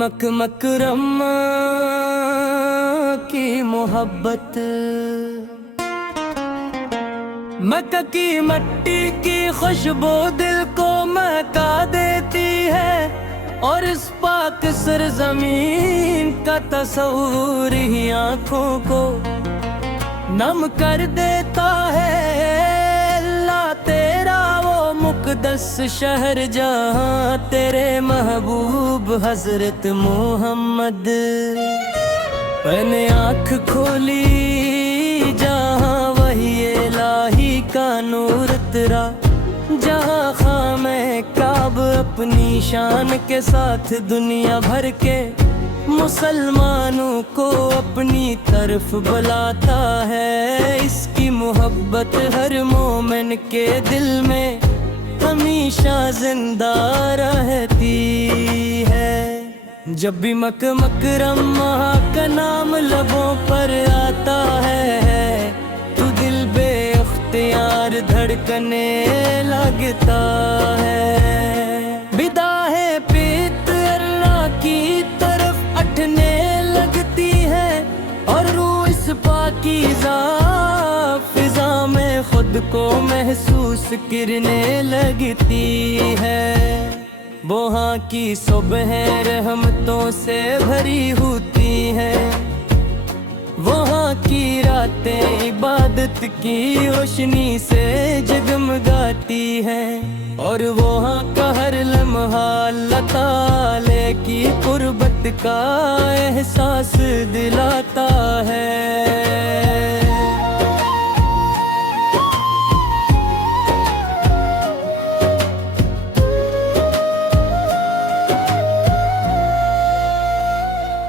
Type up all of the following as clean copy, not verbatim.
مکرم کی محبت مکہ کی مٹی کی خوشبو دل کو مہکا دیتی ہے، اور اس پاک سرزمین کا تصور ہی آنکھوں کو نم کر دیتا ہے۔ اللہ تیرا وہ مقدس شہر جہاں تیرے محبوب حضرت محمد، میں نے آنکھ کھولی جہاں وحی الہی کا نور اترا، جہاں خام کعب اپنی شان کے ساتھ دنیا بھر کے مسلمانوں کو اپنی طرف بلاتا ہے۔ اس کی محبت ہر مومن کے دل میں ہمیشہ زندہ رہتی ہے۔ جب بھی مکہ مکرم کا نام لبوں پر آتا ہے تو دل بے اختیار دھڑکنے لگتا ہے۔ بدا ہے پیت اللہ کی طرف اٹھنے لگتی ہے، اور روح اس پاکیزہ فضا میں خود کو محسوس کرنے لگتی ہے۔ وہاں کی صبح رحمتوں سے بھری ہوتی ہے، وہاں کی راتیں عبادت کی روشنی سے جگمگاتی ہیں، اور وہاں کا ہر لمحہ اللہ تعالی کی قربت کا احساس دلاتا ہے۔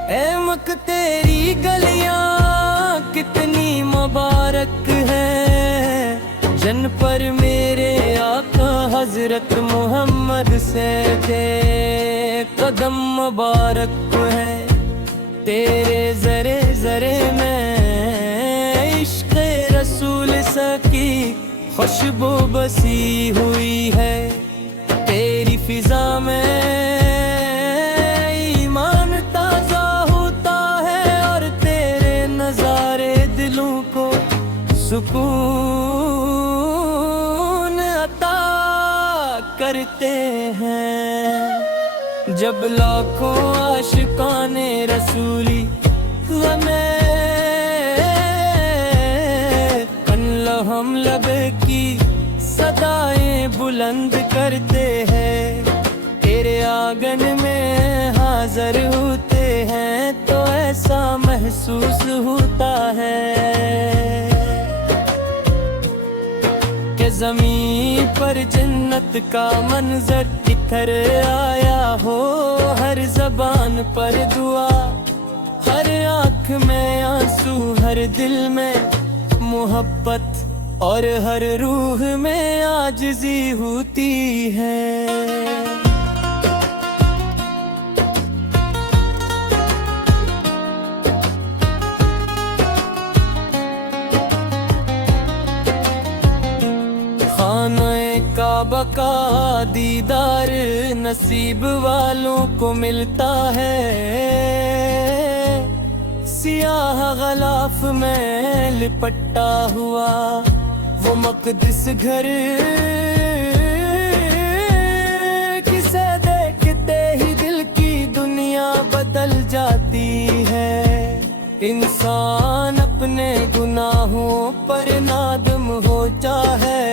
اے مکہ تیری گلیاں کتنی مبارک ہے، جن پر میرے آقا حضرت محمد سے تھے قدم مبارک ہے۔ تیرے ذرے ذرے میں عشق رسول سکی خوشبو بسی ہوئی ہے۔ تیری فضا میں ایمان تازہ ہوتا ہے، اور تیرے نظارے دلوں کو سکون عطا کرتے ہیں۔ جب لاکھوں عاشقان رسولی غمیں لہم لب کی صدائیں بلند کرتے ہیں، تیرے آنگن میں حاضر ہوتے ہیں تو ایسا محسوس ہوتا ہے کہ زمین پر جنت کا منظر اتر آیا ہو۔ ہر زبان پر دعا، ہر آنکھ میں آنسو، ہر دل میں محبت، اور ہر روح میں عاجزی ہوتی ہے۔ خانہ کعبہ کا دیدار نصیب والوں کو ملتا ہے، سیاہ غلاف میں لپٹا ہوا وہ مقدس گھر، کسے دیکھتے ہی دل کی دنیا بدل جاتی ہے۔ انسان اپنے گناہوں پر نادم ہوتا ہے،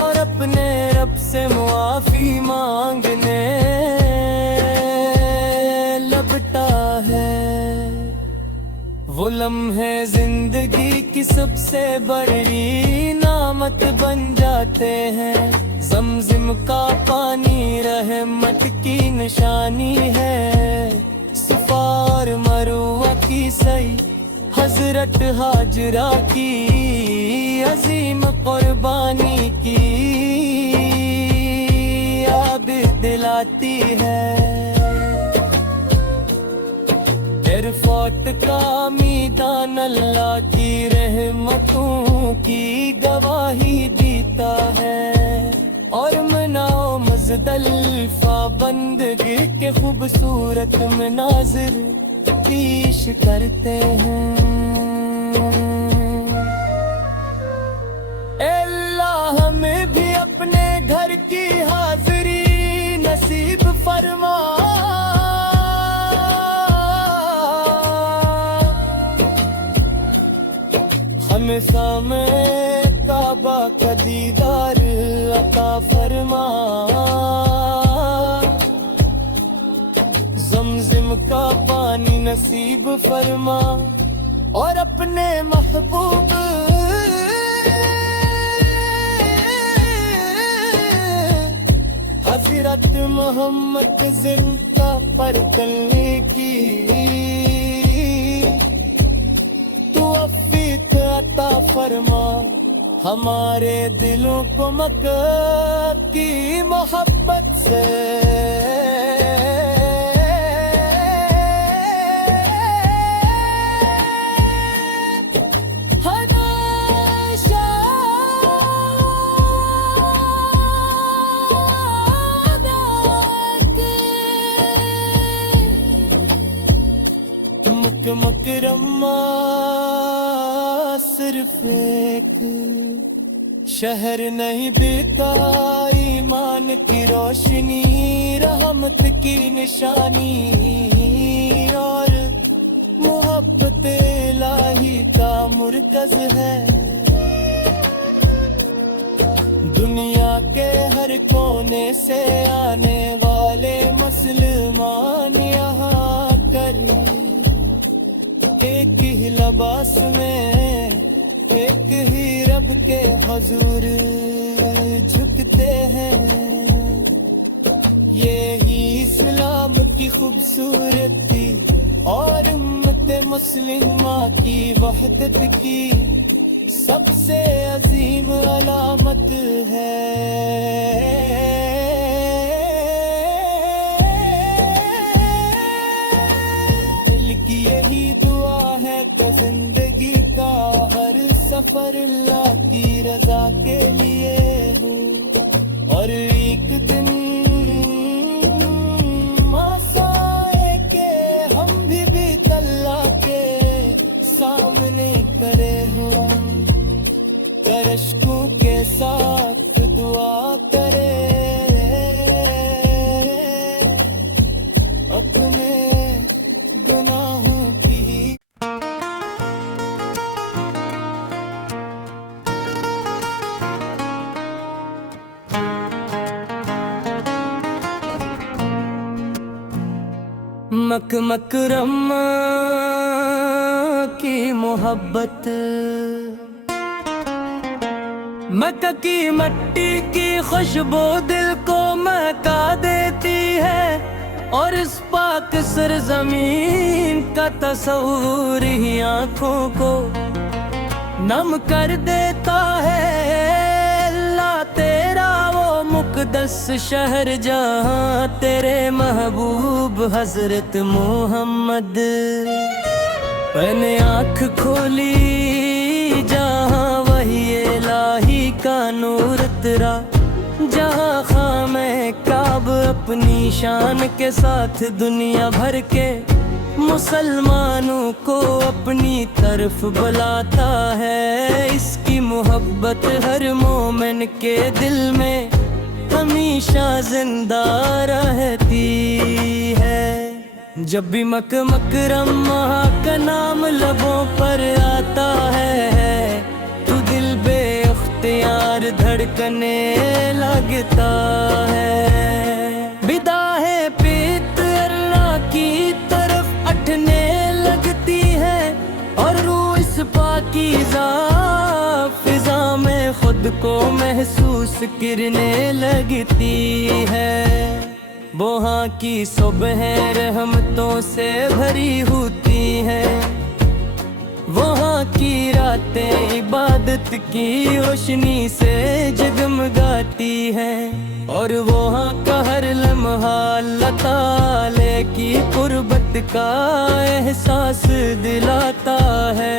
اور اپنے رب سے معافی مانگنے لگتا ہے۔ وہ لمحے زندگی کی سب سے بڑی نعمت بن جاتے ہیں۔ زمزم کا پانی رحمت کی نشانی ہے، صفا اور مروہ کی سعی حضرت حاجرہ کی عظیم قربانی کی یاد دلاتی ہے۔ عرفات کا میدان اللہ کی رحمتوں کی گواہی دیتا ہے۔ اور مناؤ مزدلفہ بندگی کے خوبصورت مناظر پیش کرتے ہیں۔ اے اللہ ہمیں بھی اپنے گھر کی حاضری نصیب فرما، ہمیں سامنے کعبہ کا دیدار عطا فرما، زمزم کا پانی نصیب فرما، اور اپنے محبوب حضرت محمد زندہ پر چلنے کی توفیق عطا فرما، ہمارے دلوں کو مکہ کی محبت سے مکرمہ صرف ایک شہر نہیں دیتا، ایمان کی روشنی رحمت کی نشانی اور محبت الہی کا مرکز ہے۔ دنیا کے ہر کونے سے آنے والے مسلمان یہاں کریں ایک ہی لباس میں ایک ہی رب کے حضور جھکتے ہیں، یہی اسلام کی خوبصورتی اور امت مسلمہ کی وحدت کی سب سے عظیم علامت ہے۔ یہی دعا ہے کہ زندگی کا ہر سفر اللہ کی رضا کے لیے ہو، اور ایک دن مسائے کہ ہم بھی اللہ کے سامنے کھڑے ہوں، اشکوں کے ساتھ دعا کرے اپنے گناہوں کی۔ مکرمہ کی محبت مکہ کی مٹی کی خوشبو دل کو مہکا دیتی ہے، اور اس پاک سرزمین کا تصور ہی آنکھوں کو نم کر دیتا ہے۔ اللہ تیرا وہ مقدس شہر جہاں تیرے محبوب حضرت محمد نے آنکھ کھولی، جہاں وحی الہی کا نور اترا، جہاں خام کعب اپنی شان کے ساتھ دنیا بھر کے مسلمانوں کو اپنی طرف بلاتا ہے۔ اس کی محبت ہر مومن کے دل میں ہمیشہ زندہ رہتی ہے۔ جب بھی مکہ مکرمہ کا نام لبوں پر آتا ہے تو دل بے اختیار دھڑکنے لگتا ہے، بدا ہے پیت اللہ کی طرف اٹھنے لگتی ہے، اور روح اس پاکیزہ فضا میں خود کو محسوس کرنے لگتی ہے۔ وہاں کی صبح رحمتوں سے بھری ہوتی ہیں، وہاں کی راتیں عبادت کی روشنی سے جگمگاتی ہیں، اور وہاں کا ہر لمحہ اللہ تعالی کی قربت کا احساس دلاتا ہے۔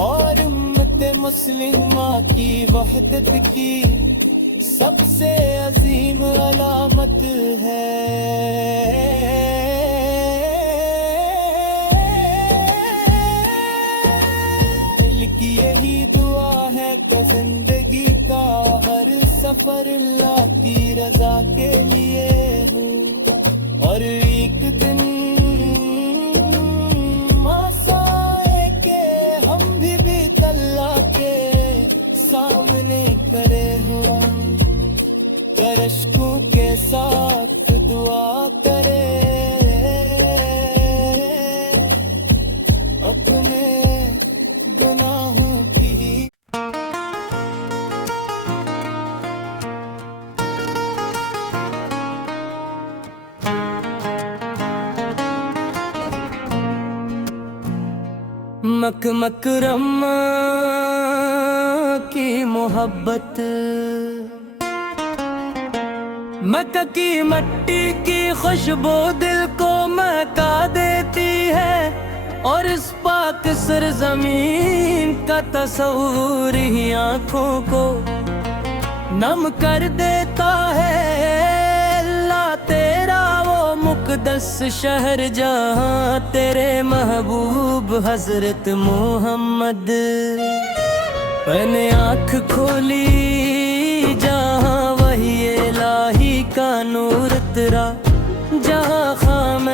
اور امت مسلمہ کی وحدت کی سب سے عظیم علامت ہے۔ دل کی یہی دعا ہے کہ زندگی کا ہر سفر اللہ کی رضا کے لیے ہو، اور ایک دن مسائے کہ ہم بھی بیت اللہ کے سامنے کرے ہوں، اشکوں کے ساتھ دعا کرے اپنے گناہوں کی۔ مکرم کی محبت مکہ کی مٹی کی خوشبو دل کو مہکا دیتی ہے، اور اس پاک سرزمین کا تصور ہی آنکھوں کو نم کر دیتا ہے۔ اللہ تیرا وہ مقدس شہر جہاں تیرے محبوب حضرت محمد میں نے آنکھ کھولی، جہاں وحی الہی کا نور اترا، جہاں خام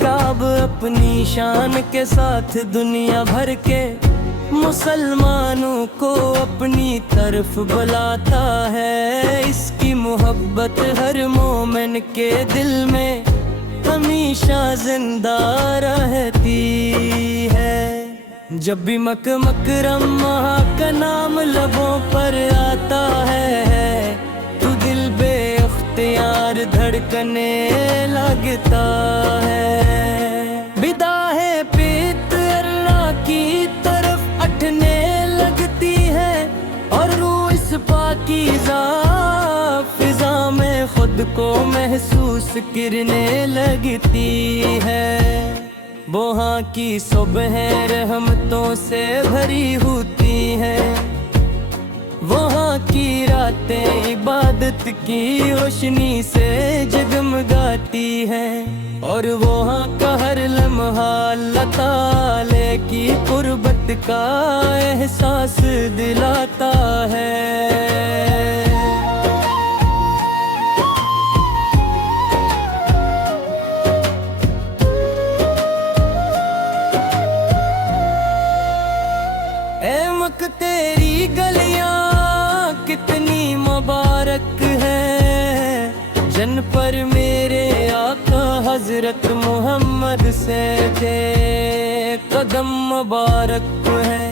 کعب اپنی شان کے ساتھ دنیا بھر کے مسلمانوں کو اپنی طرف بلاتا ہے۔ اس کی محبت ہر مومن کے دل میں ہمیشہ زندہ رہتی ہے۔ جب بھی مکرم کا نام لبوں پر آتا ہے تو دل بے اختیار دھڑکنے لگتا ہے۔ بدا ہے پیت اللہ کی طرف اٹھنے لگتی ہے، اور روح اس پاکیزہ فضا میں خود کو محسوس کرنے لگتی ہے۔ وہاں کی صبح رحمتوں سے بھری ہوتی ہیں، وہاں کی راتیں عبادت کی روشنی سے جگمگاتی ہیں، اور وہاں کا ہر لمحہ اللہ تعالی کی قربت کا احساس دلاتا ہے۔ تیری گلیاں کتنی مبارک ہے، جن پر میرے آقا حضرت محمد سے تھے قدم مبارک ہے۔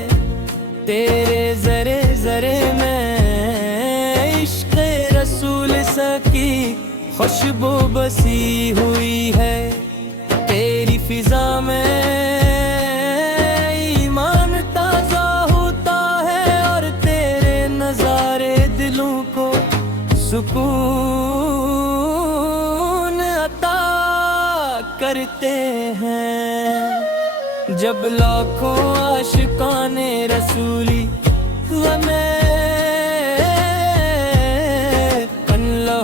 تیرے ذرے ذرے میں عشق رسول سکی خوشبو بسی ہوئی ہے، تیری فضا میں سکون عطا کرتے ہیں۔ جب لاکھوں عاشقان رسولی ہمیں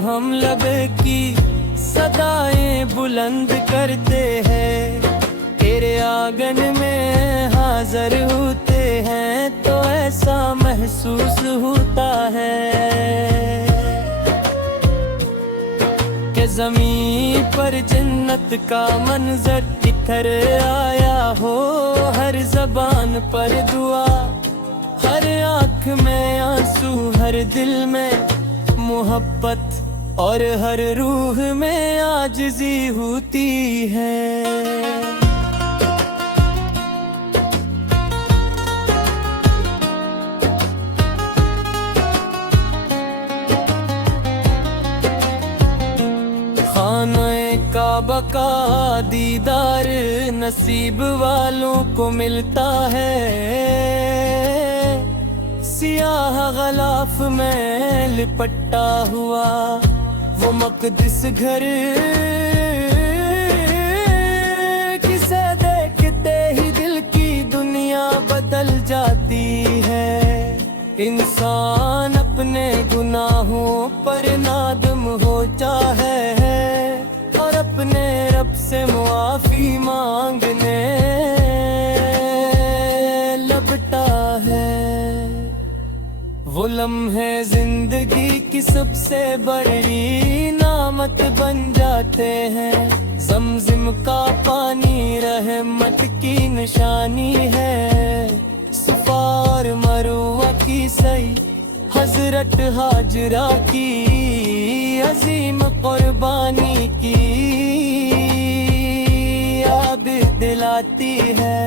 ہم لب کی صدائیں بلند کرتے ہیں، تیرے آنگن میں حاضر ہوتے ہیں تو ایسا محسوس ہوتا ہے کہ زمین پر جنت کا منظر اتر آیا ہو۔ ہر زبان پر دعا، ہر آنکھ میں آنسو، ہر دل میں محبت، اور ہر روح میں عاجزی ہوتی ہے۔ خانہ کعبہ کا دیدار نصیب والوں کو ملتا ہے، سیاہ غلاف میں لپٹا ہوا وہ مقدس گھر، کسے دیکھتے ہی دل کی دنیا بدل بدل جاتی ہے۔ انسان اپنے گناہوں پر نادم ہوتا ہے اور اپنے رب سے معافی مانگنے لپٹا ہے۔ وہ لمحے زندگی کی سب سے بڑی نعمت بن جاتے ہیں۔ زمزم کا پانی رحمت کی نشانی ہے۔ صفا اور مروہ کی سعی حضرت حاجرہ کی عظیم قربانی کی یاد دلاتی ہے۔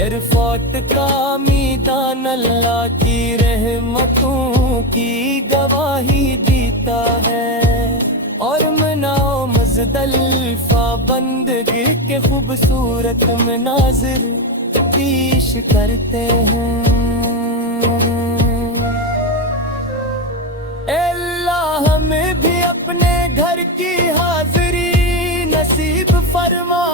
عرفات کا میدان اللہ کی رحمتوں کی گواہی دیتا ہے، اور منا و مزدلفہ بندگی کے خوبصورت مناظر پیش کرتے ہیں۔ اے اللہ ہمیں بھی اپنے گھر کی حاضری نصیب فرما،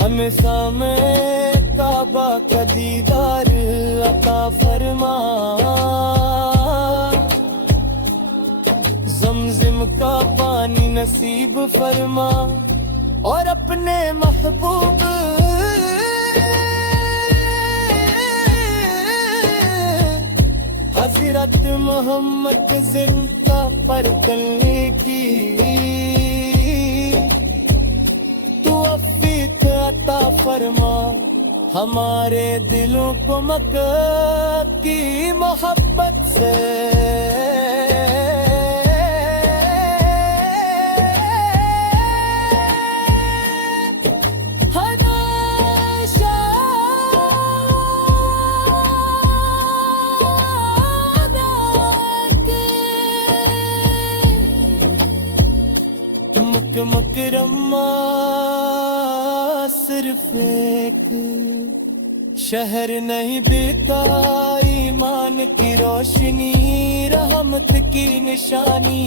ہمیں سامنے کعبہ کا دیدار عطا فرما، زمزم کا پانی نصیب فرما، اور اپنے محبوب حضرت محمد کے زندہ پر کرنے کی توفیق عطا فرما۔ ہمارے دلوں کو مکہ کی محبت سے مکرمہ صرف ایک شہر نہیں دیتا، ایمان کی روشنی رحمت کی نشانی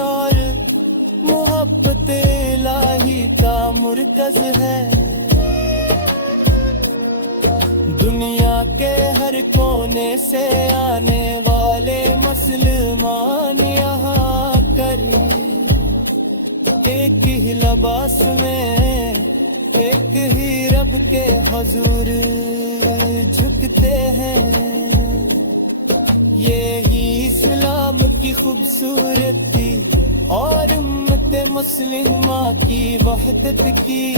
اور محبت الہی کا مرکز ہے۔ دنیا کے ہر کونے سے آنے والے مسلمان یہاں کریں ایک ہی لباس میں ایک ہی رب کے حضور جھکتے ہیں۔ یہی اسلام کی خوبصورتی اور امت مسلمہ کی وحدت کی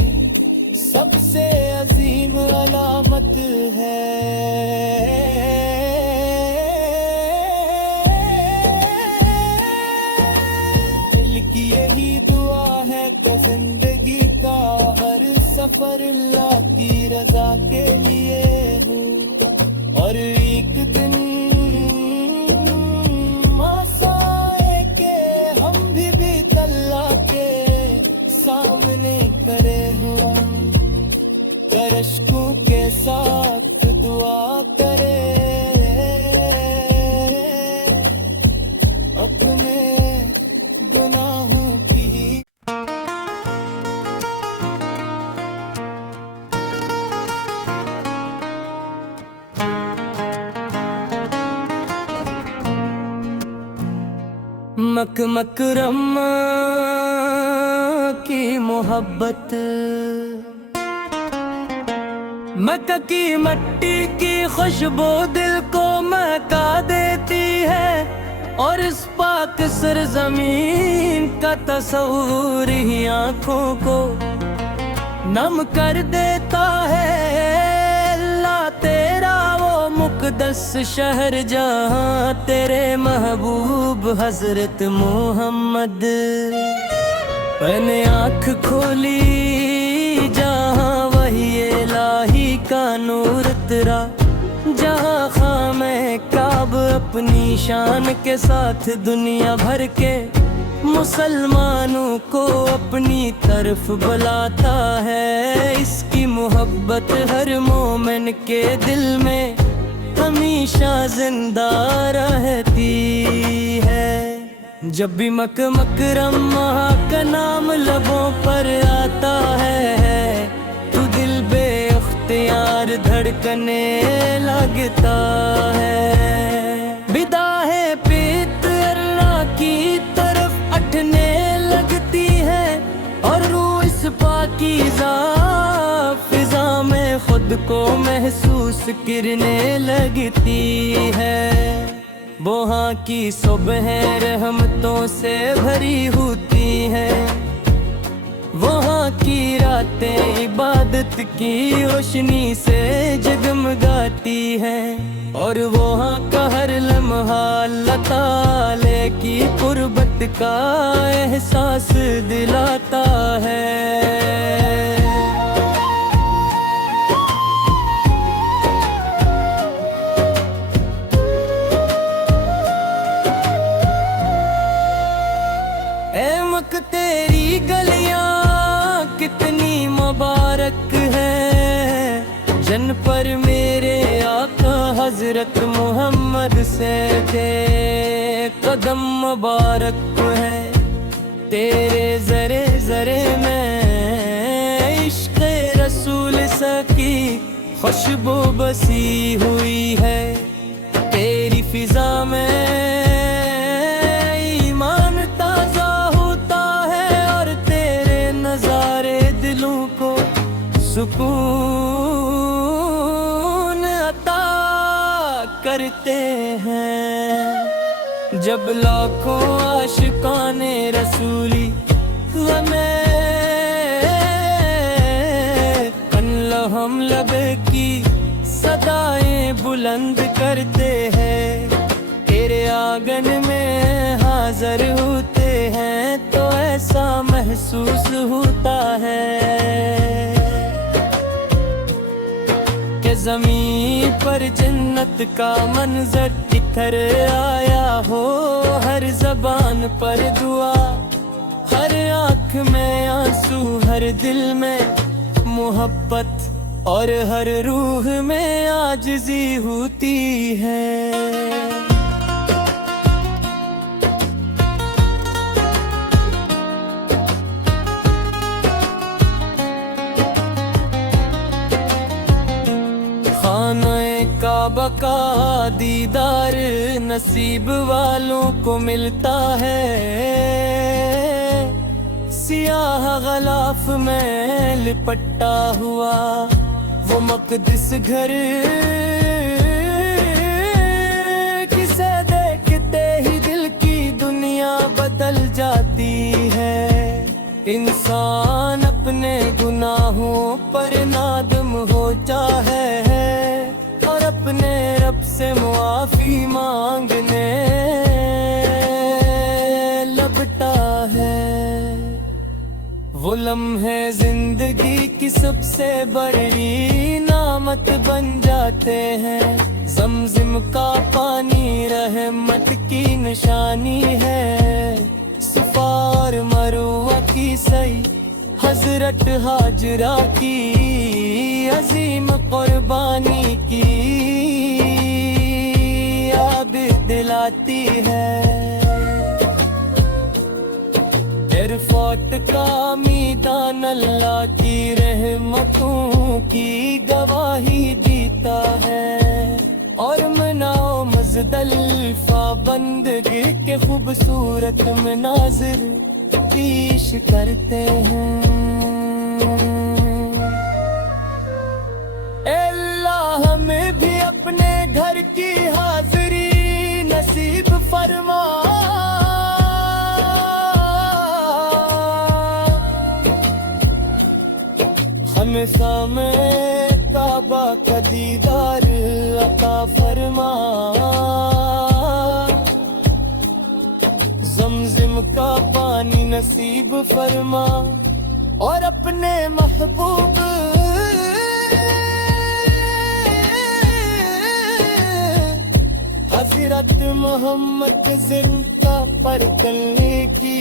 سب سے عظیم علامت ہے۔ دل کی یہی دعا ہے کہ زندگی کا ہر سفر اللہ کی رضا کے لیے ہو، اور ایک دن آسائے کہ ہم بھی بیت اللہ کے سامنے کرے ہوں، کرشکوں کے ساتھ دعا کرے اپنے گناہوں کی۔ مکرمہ کی محبت مکہ کی مٹی کی خوشبو دل کو مہکا دیتی ہے، اور اس پاک سرزمین کا تصور ہی آنکھوں کو نم کر دیتا ہے۔ اللہ تیرا وہ مقدس شہر جہاں تیرے محبوب حضرت محمد میں نے آنکھ کھولی، جہاں وحی الہی کا نور اترا، جہاں خام کعب اپنی شان کے ساتھ دنیا بھر کے مسلمانوں کو اپنی طرف بلاتا ہے۔ اس کی محبت ہر مومن کے دل میں ہمیشہ زندہ رہتی ہے۔ جب بھی مکرم کا نام لبوں پر آتا ہے تو دل بے اختیار دھڑکنے لگتا ہے، بدا ہے پیت اللہ کی طرف اٹھنے لگتی ہے، اور روح اس پاکیزہ فضا میں خود کو محسوس کرنے لگتی ہے۔ وہاں کی صبح رحمتوں سے بھری ہوتی ہیں، وہاں کی راتیں عبادت کی روشنی سے جگمگاتی ہیں، اور وہاں کا ہر لمحہ اللہ تعالی کی قربت کا احساس دلاتا ہے۔ تیری گلیاں کتنی مبارک ہے، جن پر میرے آقا حضرت محمد سے تھے قدم مبارک ہے، تیرے ذرے ذرے میں عشق رسول سکی خوشبو بسی ہوئی ہے، تیری فضا میں سکون عطا کرتے ہیں۔ جب لاکھوں عاشقان رسولی ہمیں لہم لب کی صدائیں بلند کرتے ہیں، تیرے آنگن میں حاضر ہوتے ہیں تو ایسا محسوس ہوتا ہے کہ زمین پر جنت کا منظر اتر آیا ہو، ہر زبان پر دعا، ہر آنکھ میں آنسو، ہر دل میں محبت، اور ہر روح میں عاجزی ہوتی ہے۔ کعبہ کا دیدار نصیب والوں کو ملتا ہے، سیاہ غلاف میں لپٹا ہوا وہ مقدس گھر، کسے دیکھتے ہی دل کی دنیا بدل جاتی ہے۔ انسان اپنے گناہوں پر نادم ہوتا ہے اور اپنے رب سے معافی مانگنے لگتا ہے۔ وہ لمحے زندگی کی سب سے بڑی نعمت بن جاتے ہیں، زمزم کا پانی رحمت کی نشانی ہے، صفا اور مروہ کی سعی حضرت حاجرہ کی عظیم قربانی کی یاد دلاتی ہے۔ عرفات کا میدان اللہ کی رحمتوں کی گواہی دیتا ہے، اور مناؤ مزدلفہ بندگی کے خوبصورت مناظر پیش کرتے ہیں۔ اے اللہ ہمیں بھی اپنے گھر کی حاضری نصیب فرما، ہمیں سامنے کعبہ کا دیدار عطا فرما، زمزم کا پانی نصیب فرما، اور اپنے محبوب حضرت محمد زندہ پر چلنے کی